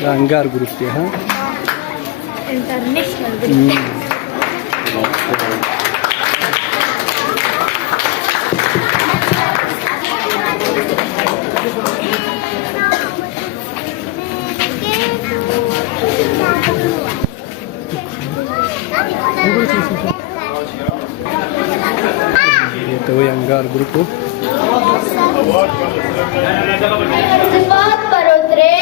अंगार ग्रुप के हाँ इंटरनेशनल ये तो वही अंगार ग्रुप हो। सिफात पर उतरे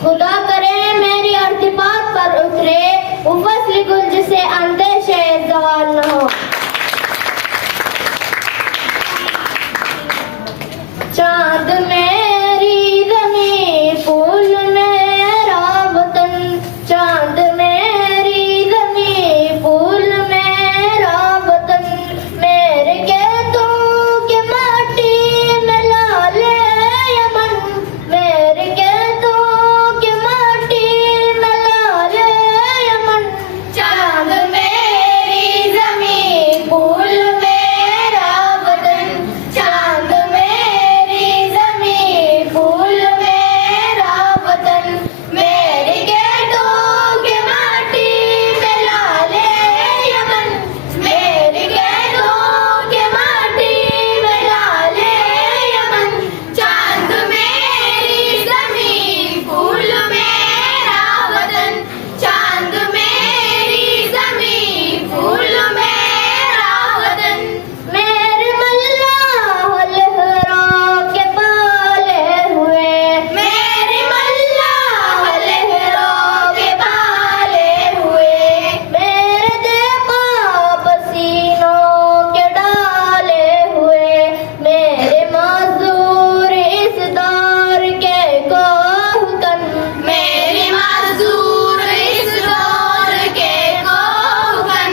खुदा करे मेरी अर्तिफात पर उतरे वो फस्ल गुल जिसे अंदेशे ज़वाल न हो। चांद मेरी ज़मीं फूल मेरा वतन चांद मेरी ज़मीं फूल मेरा वतन मेरे खेतों के माटी में लाले यमन मेरे खेतों के माटी में लाले यमन चांद मेरी ज़मीं फूल मेरा वतन चांद मेरी ज़मीं फूल मेरा वतन मेरे खेतों के माटी में लाले यमन मेरे खेतों के माटी में लाले यमन चांद मेरी ज़मीं फूल मेरा वतन चांद मेरी ज़मीं फूल मेरा वतन मेरे मल्लाह लहरों के पाले हुए मेरे मल्लाह लहरों के पाले हुए मेरे देखा पसीनों के डाले हुए मेरे मजदूर इस दौर के कोहकन मेरे मजदूर इस दौर के कोहकन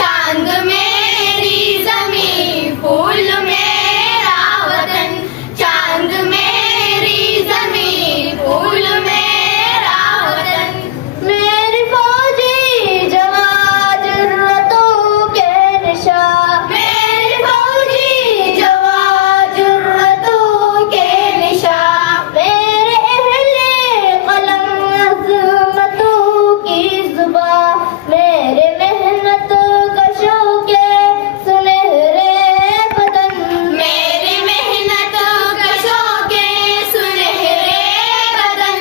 चांद मेरी ज़मीं फूल मेरा वतन चांद मेरी ज़मीं फूल मेरा वतन मेरी फौजी जवान जुर्रतों के निशा मेरी फौजी जवान जुर्रतों के निशा मेरे अहले कलम अज़मतों की ज़ुबां मेरे मेहनत कशों के सुनहरे बदन मेरे मेहनत कशों के सुनहरे बदन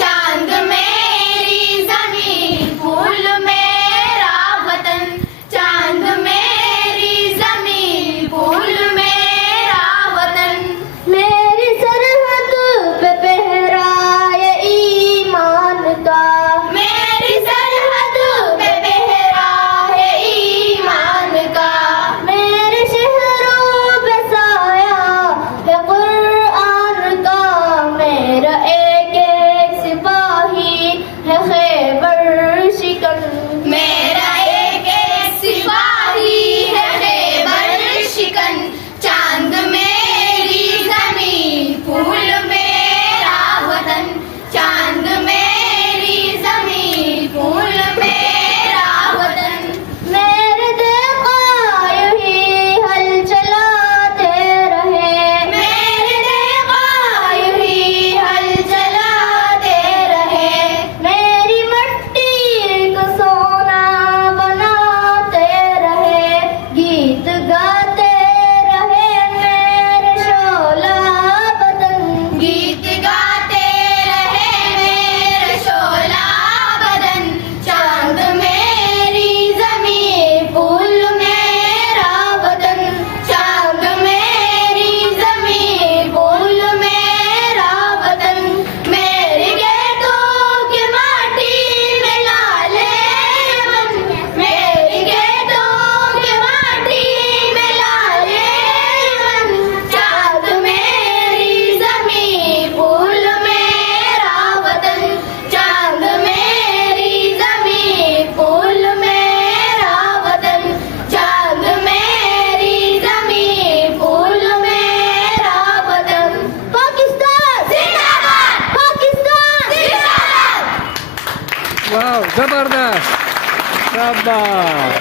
चांद मेरी ज़मीं फूल मेरा वतन चांद मेरी ज़मीं फूल मेरा वतन मेरी सरहद पे पहरा ये ईमान का मेरी सरहद पे पहरा है ईमान का मेरे शहरों पे साया है कुरान का मेरा एक एक सिपाही है खैबर शिकन मेरा एक एक सिपाही है खैबर शिकन चांद मेरी ज़मीं फूल मेरा वतन चांद मेरी ज़मीं फूल मेरा वतन मेरे देखा यूं ही हल चलाते रहे मेरे देखा यूं ही हल चलाते रहे मेरी मट्टी को सोना बनाते रहे गीत गाते रहे मेरे शोला बदन गीत गाते रहे मेरे शोला बदन चांद मेरी ज़मीं फूल मेरा वतन चांद मेरी ज़मीं फूल मेरा वतन मेरे खेतों के माटी में लाले यमन मेरे खेतों के माटी में लाले यमन चांद मेरी ज़मीं फूल मेरा वतन चांद मेरी ज़मीं फूल मेरा वतन चांद मेरी ज़मीं फूल मेरा वतन पाकिस्तान जिंदाबाद पाकिस्तान जिंदाबाद वाह जबरदस्त शाबाश।